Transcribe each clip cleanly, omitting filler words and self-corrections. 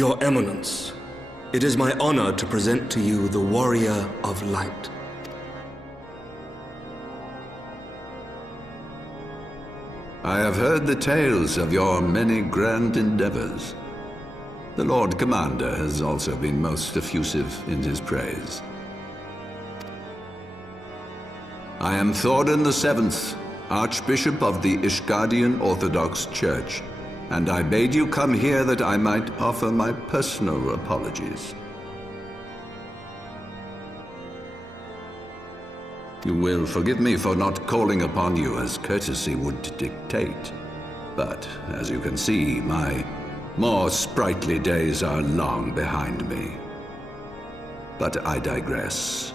Your Eminence, it is my honor to present to you the Warrior of Light. I have heard the tales of your many grand endeavors. The Lord Commander has also been most effusive in his praise. I am Thordan VII, Archbishop of the Ishgardian Orthodox Church, and I bade you come here that I might offer my personal apologies. You will forgive me for not calling upon you as courtesy would dictate, but as you can see, my more sprightly days are long behind me. But I digress.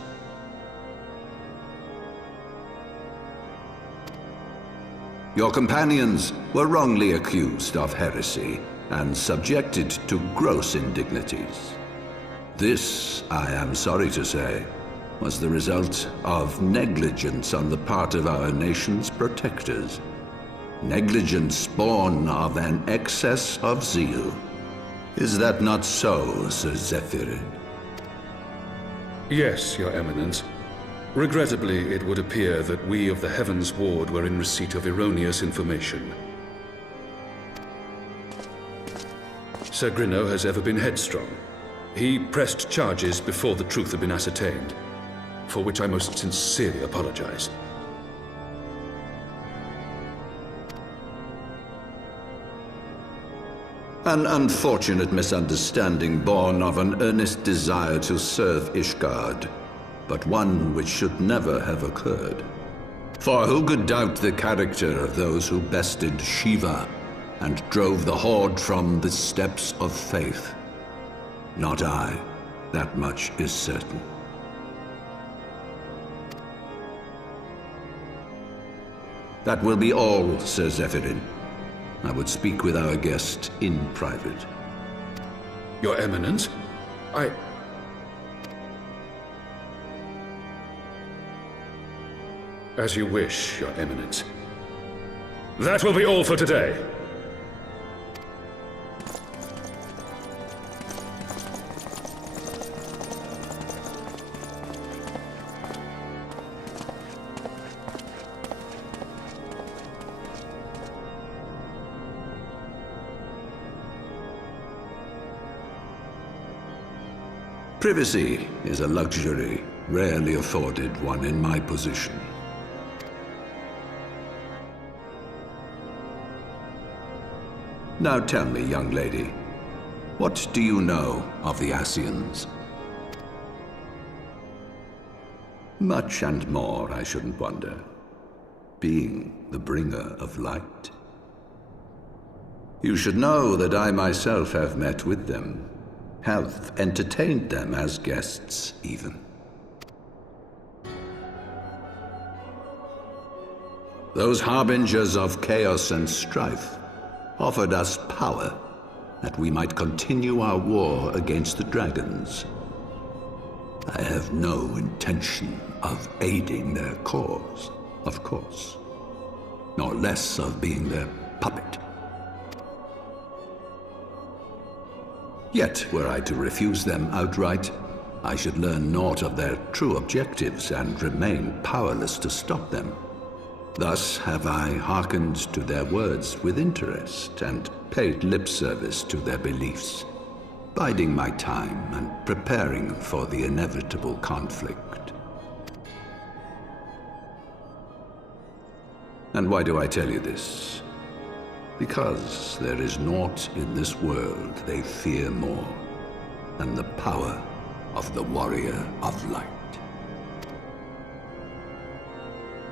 Your companions were wrongly accused of heresy and subjected to gross indignities. This, I am sorry to say, was the result of negligence on the part of our nation's protectors. Negligence born of an excess of zeal. Is that not so, Sir Zephyrin? Yes, Your Eminence. Regrettably, it would appear that we of the Heavens Ward were in receipt of erroneous information. Sir Grinno has ever been headstrong. He pressed charges before the truth had been ascertained, for which I most sincerely apologize. An unfortunate misunderstanding born of an earnest desire to serve Ishgard, but one which should never have occurred. For who could doubt the character of those who bested Shiva and drove the Horde from the steps of faith? Not I, that much is certain. That will be all, Sir Zephyrin. I would speak with our guest in private. Your Eminence, As you wish, Your Eminence. That will be all for today. Privacy is a luxury rarely afforded one in my position. Now tell me, young lady, what do you know of the Ascians? Much and more, I shouldn't wonder, being the bringer of light. You should know that I myself have met with them, have entertained them as guests, even. Those harbingers of chaos and strife offered us power that we might continue our war against the dragons. I have no intention of aiding their cause, of course, nor less of being their puppet. Yet, were I to refuse them outright, I should learn naught of their true objectives and remain powerless to stop them. Thus have I hearkened to their words with interest and paid lip service to their beliefs, biding my time and preparing for the inevitable conflict. And why do I tell you this? Because there is naught in this world they fear more than the power of the Warrior of Light.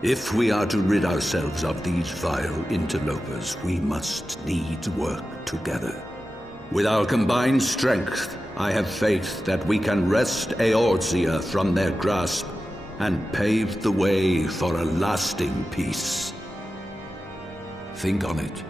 If we are to rid ourselves of these vile interlopers, we must needs work together. With our combined strength, I have faith that we can wrest Eorzea from their grasp and pave the way for a lasting peace. Think on it.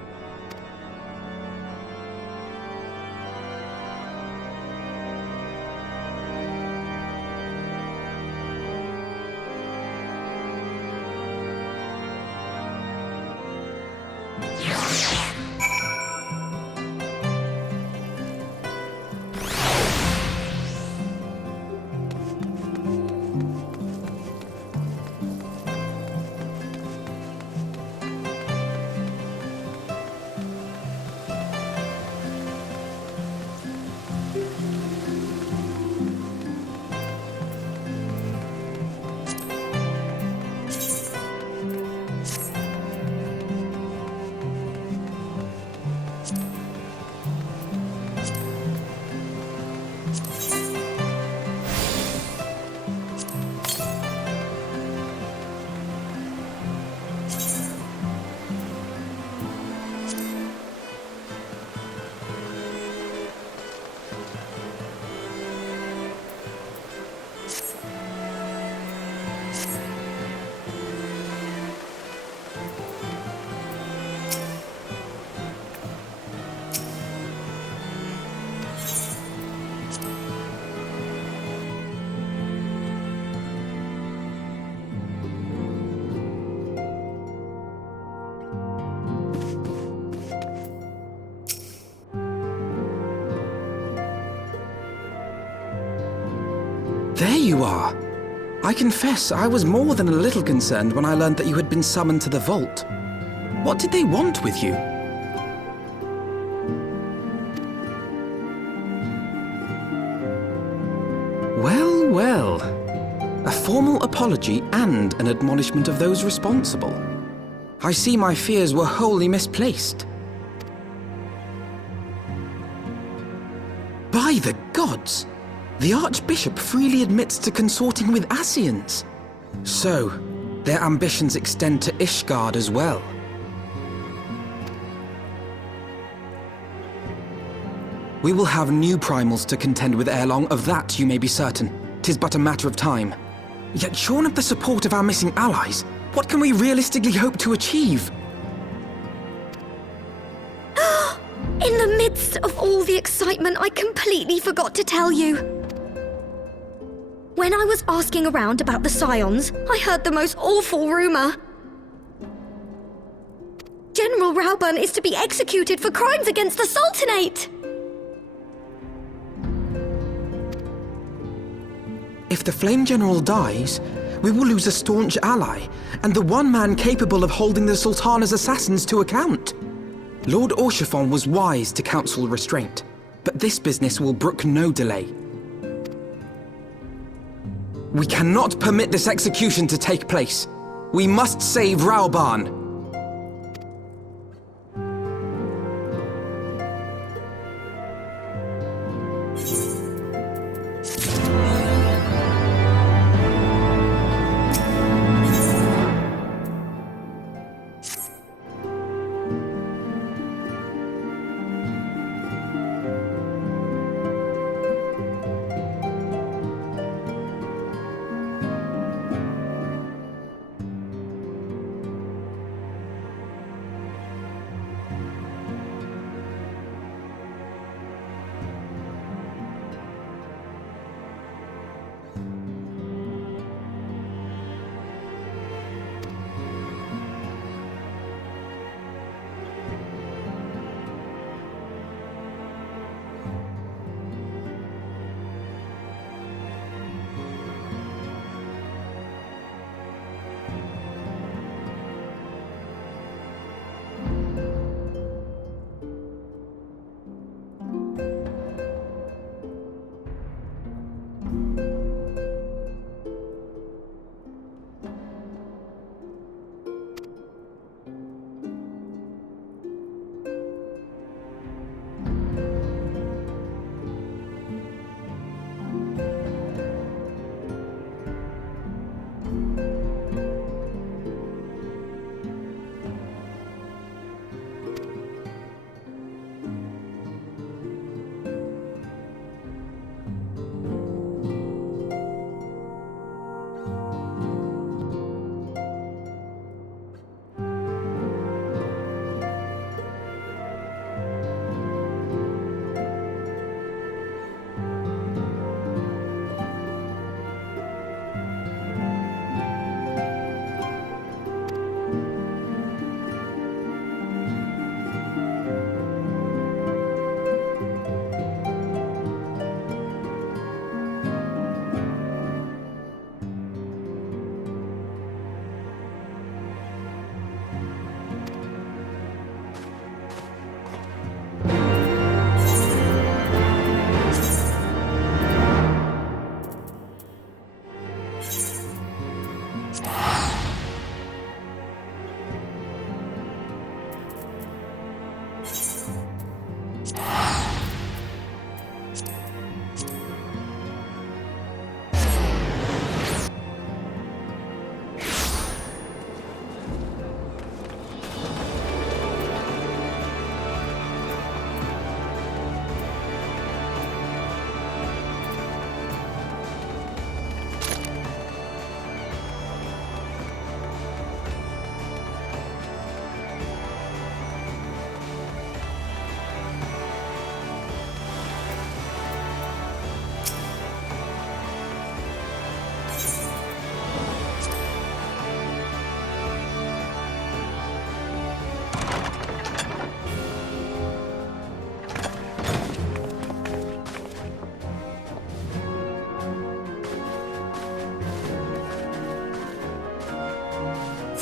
There you are. I confess I was more than a little concerned when I learned that you had been summoned to the vault. What did they want with you? Well, well. A formal apology and an admonishment of those responsible. I see my fears were wholly misplaced. By the gods! The Archbishop freely admits to consorting with Ascians. So, their ambitions extend to Ishgard as well. We will have new primals to contend with ere long, of that you may be certain. 'Tis but a matter of time. Yet shorn of the support of our missing allies, what can we realistically hope to achieve? In the midst of all the excitement, I completely forgot to tell you. When I was asking around about the Scions, I heard the most awful rumor. General Rauburn is to be executed for crimes against the Sultanate! If the Flame General dies, we will lose a staunch ally, and the one man capable of holding the Sultana's assassins to account. Lord Orchiphon was wise to counsel restraint, but this business will brook no delay. We cannot permit this execution to take place. We must save Rauburn.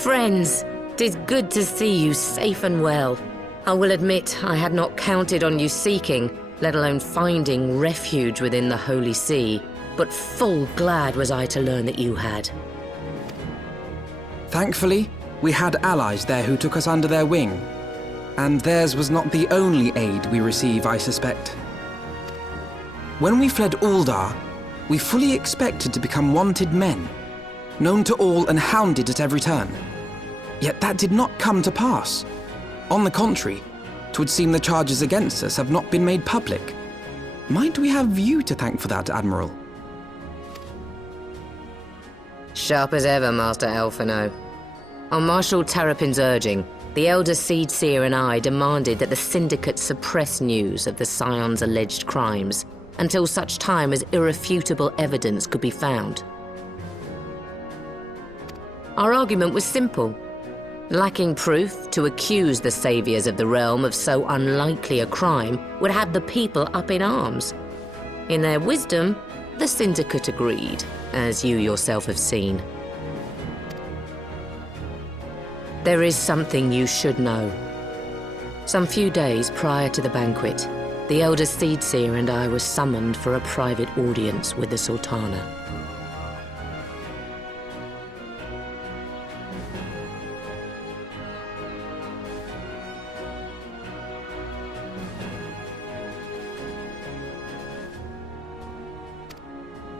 Friends, 'tis good to see you safe and well. I will admit I had not counted on you seeking, let alone finding refuge within the Holy See, but full glad was I to learn that you had. Thankfully, we had allies there who took us under their wing. And theirs was not the only aid we receive, I suspect. When we fled Uldar, we fully expected to become wanted men, known to all and hounded at every turn. Yet that did not come to pass. On the contrary, 'twould seem the charges against us have not been made public. Might we have you to thank for that, Admiral? Sharp as ever, Master Alphino. On Marshal Terrapin's urging, the Elder Seedseer and I demanded that the Syndicate suppress news of the Scion's alleged crimes until such time as irrefutable evidence could be found. Our argument was simple. Lacking proof, to accuse the saviors of the realm of so unlikely a crime would have the people up in arms. In their wisdom, the Syndicate agreed, as you yourself have seen. There is something you should know. Some few days prior to the banquet, the Elder Seedseer and I were summoned for a private audience with the Sultana.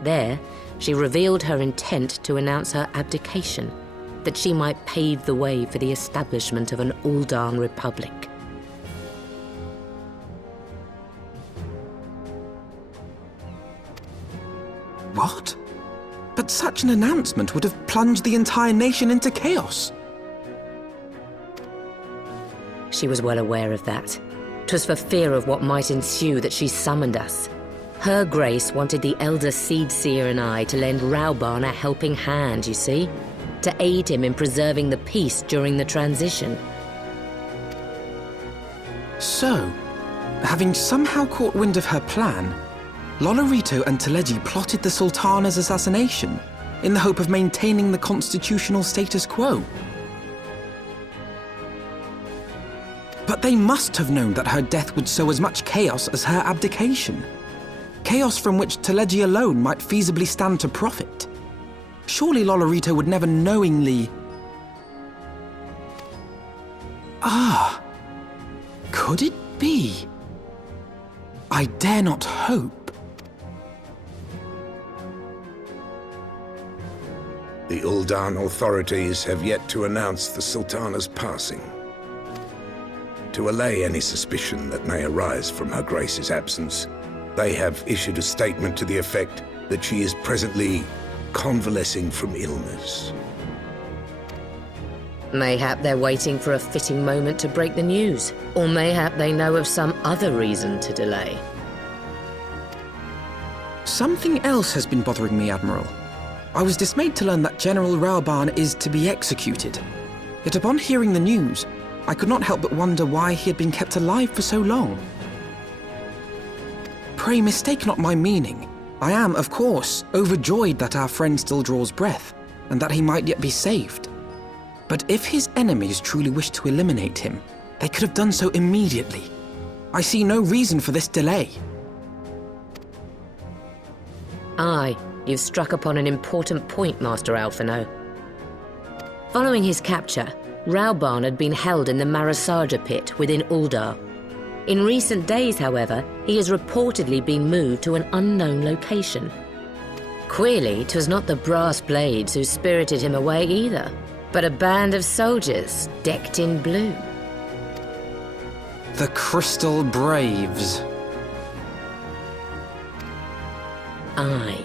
There, she revealed her intent to announce her abdication, that she might pave the way for the establishment of an Uldan Republic. What? But such an announcement would have plunged the entire nation into chaos. She was well aware of that. 'Twas for fear of what might ensue that she summoned us. Her Grace wanted the Elder Seedseer and I to lend Rauban a helping hand, you see? To aid him in preserving the peace during the transition. So, having somehow caught wind of her plan, Lolorito and Teleji plotted the Sultana's assassination in the hope of maintaining the constitutional status quo. But they must have known that her death would sow as much chaos as her abdication. Chaos from which Teleji alone might feasibly stand to profit. Surely Lolorito would never knowingly... Could it be? I dare not hope. The Uldan authorities have yet to announce the Sultana's passing. To allay any suspicion that may arise from Her Grace's absence, they have issued a statement to the effect that she is presently convalescing from illness. Mayhap they're waiting for a fitting moment to break the news, or mayhap they know of some other reason to delay. Something else has been bothering me, Admiral. I was dismayed to learn that General Rauban is to be executed. Yet upon hearing the news, I could not help but wonder why he had been kept alive for so long. Pray mistake not my meaning. I am, of course, overjoyed that our friend still draws breath, and that he might yet be saved. But if his enemies truly wished to eliminate him, they could have done so immediately. I see no reason for this delay. Aye, you've struck upon an important point, Master Alphino. Following his capture, Rauban had been held in the Marasaja pit within Uldar. In recent days, however, he has reportedly been moved to an unknown location. Queerly, 'twas not the Brass Blades who spirited him away either, but a band of soldiers decked in blue. The Crystal Braves. Aye.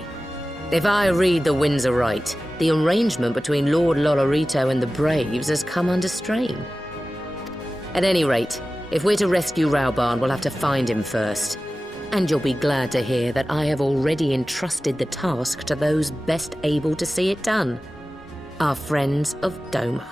If I read the winds aright, the arrangement between Lord Lolorito and the Braves has come under strain. At any rate, if we're to rescue Rauban, we'll have to find him first. And you'll be glad to hear that I have already entrusted the task to those best able to see it done. Our friends of Doma.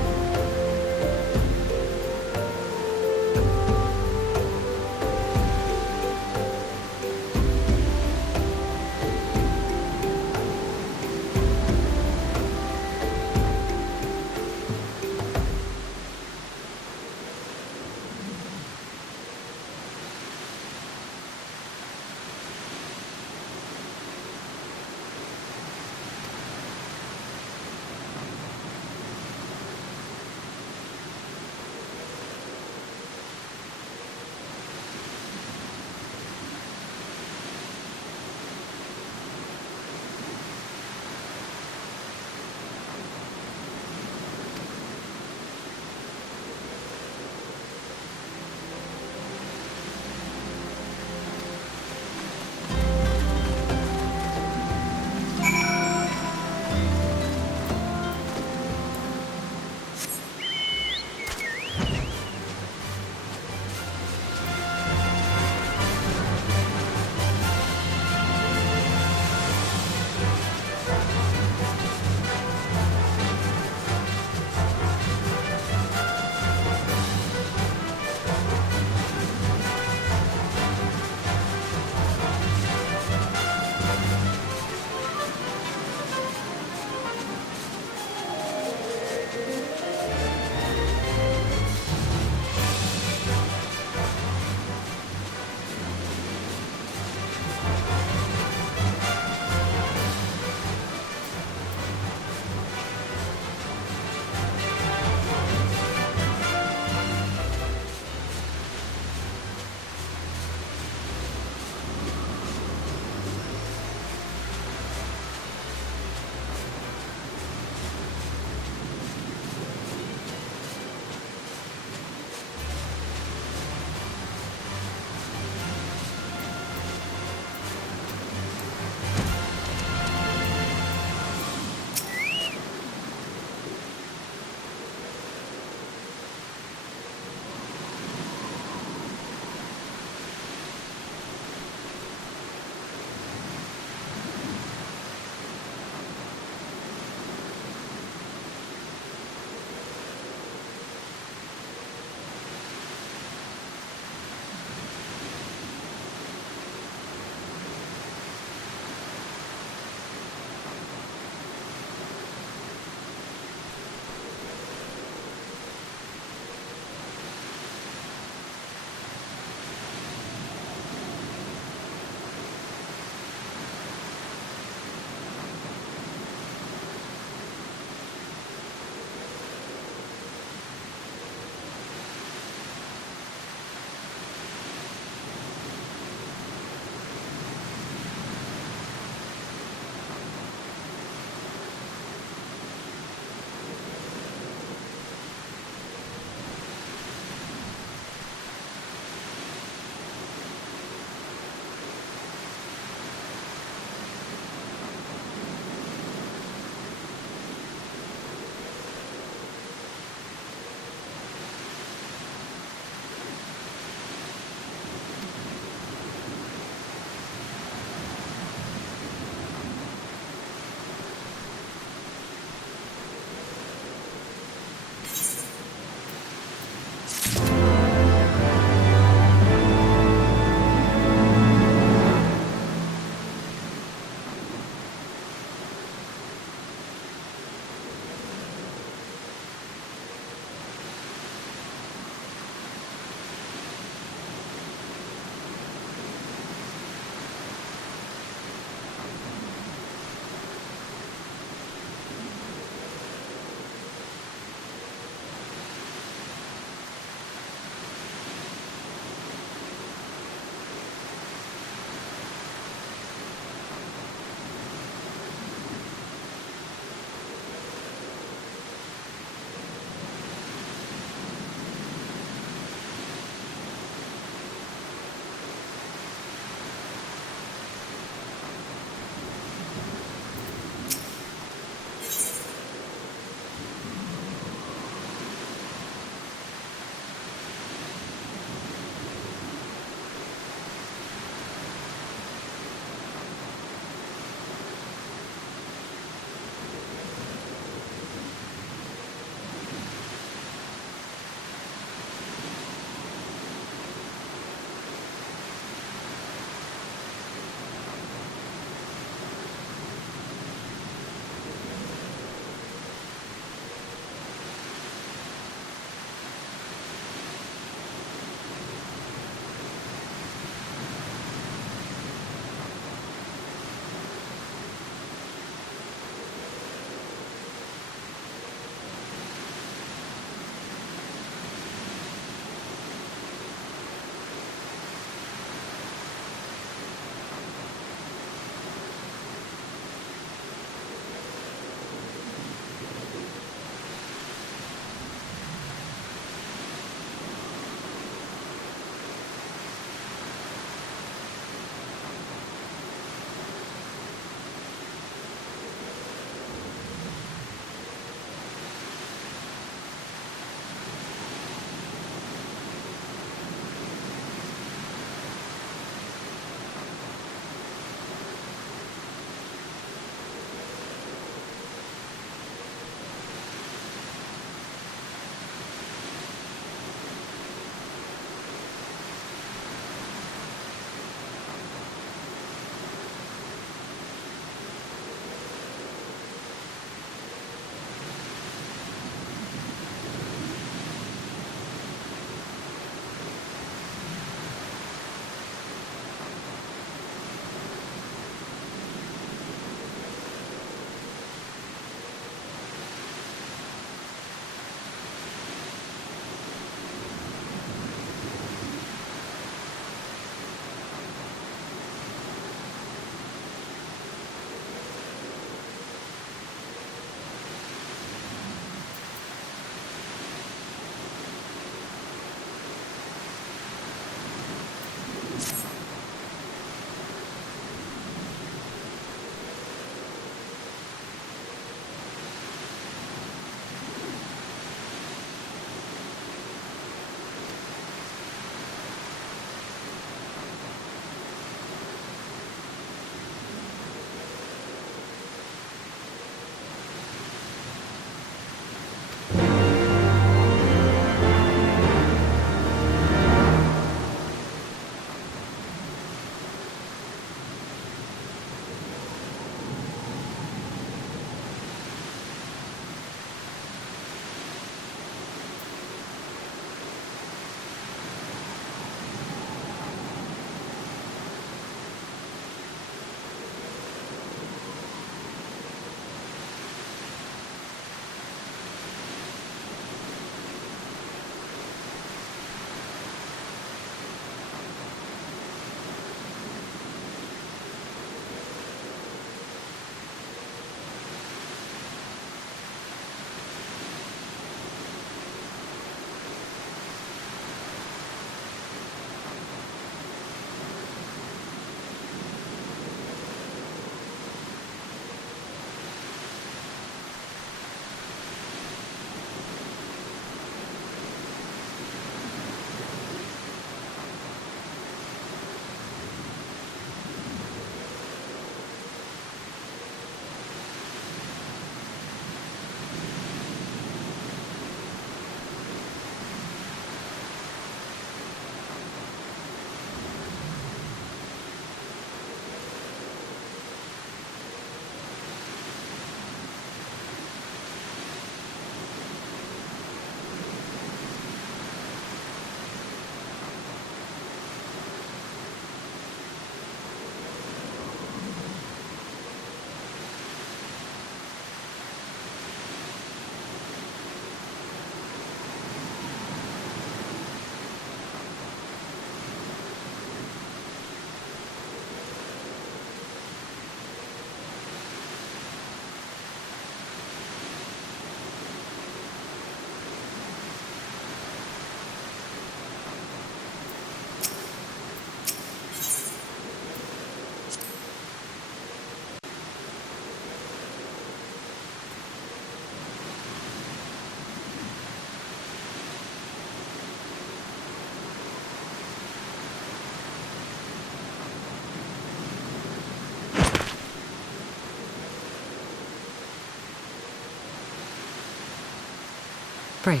Pray,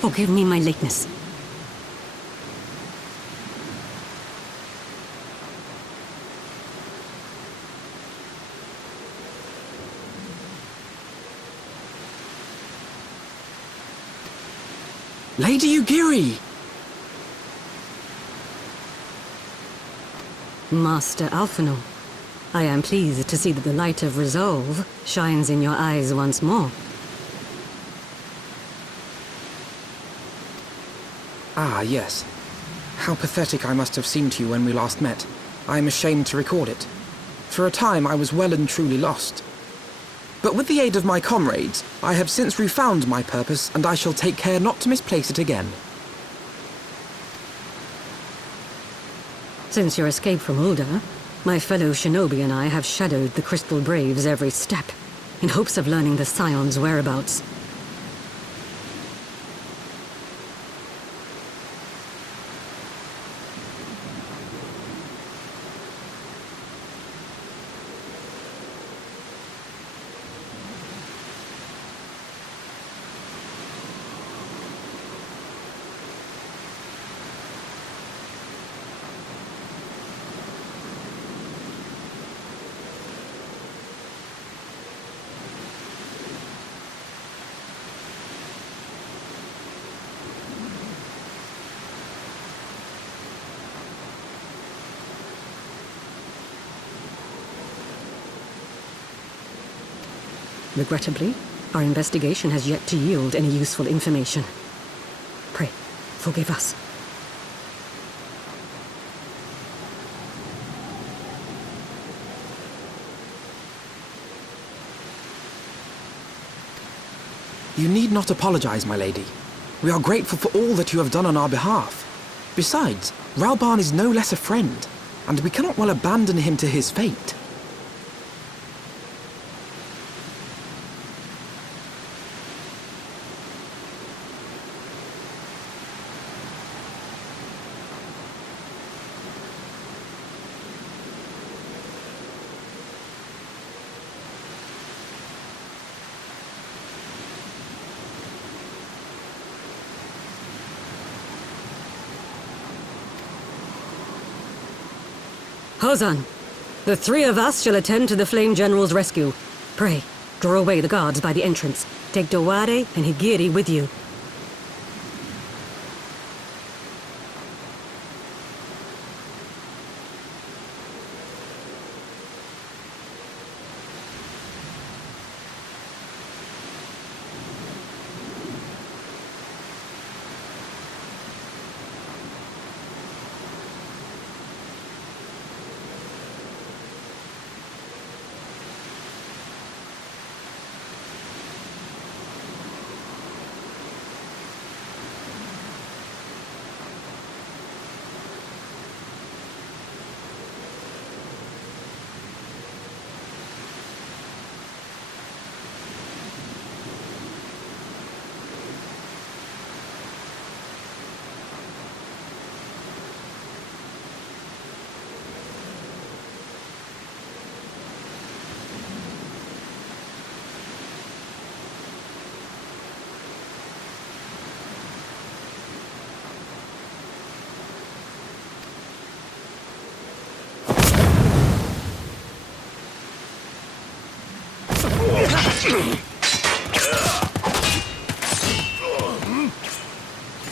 forgive me my lateness. Lady Ugiri! Master Alphino, I am pleased to see that the light of resolve shines in your eyes once more. Ah, yes. How pathetic I must have seemed to you when we last met. I am ashamed to record it. For a time I was well and truly lost. But with the aid of my comrades, I have since refound my purpose, and I shall take care not to misplace it again. Since your escape from Ulda, my fellow shinobi and I have shadowed the Crystal Braves every step, in hopes of learning the Scion's whereabouts. Regrettably, our investigation has yet to yield any useful information. Pray, forgive us. You need not apologize, my lady. We are grateful for all that you have done on our behalf. Besides, Ralban is no less a friend, and we cannot well abandon him to his fate. Hozan, the three of us shall attend to the Flame General's rescue. Pray, draw away the guards by the entrance. Take Dowade and Higiri with you.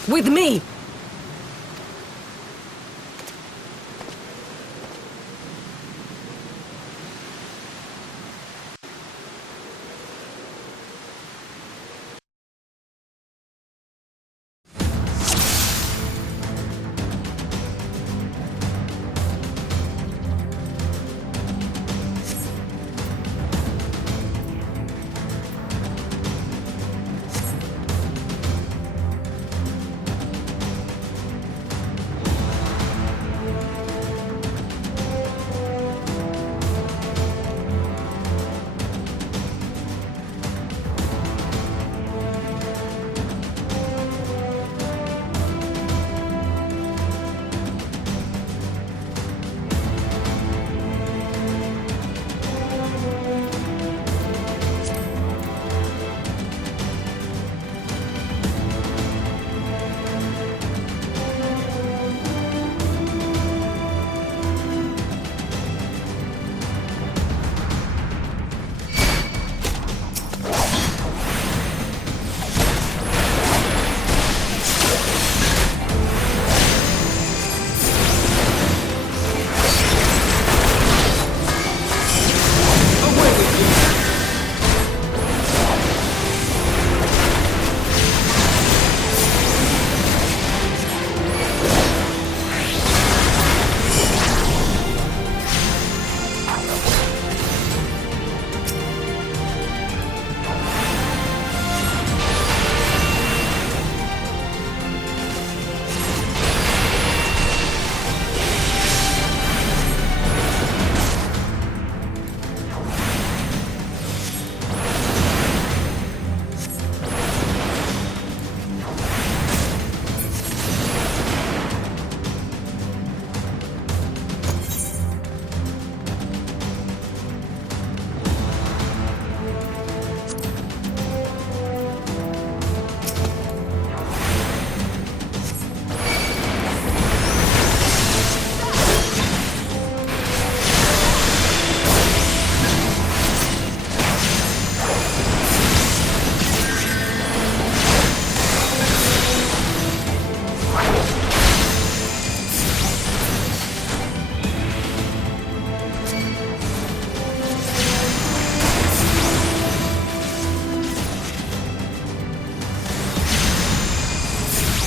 With me!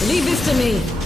Leave this to me.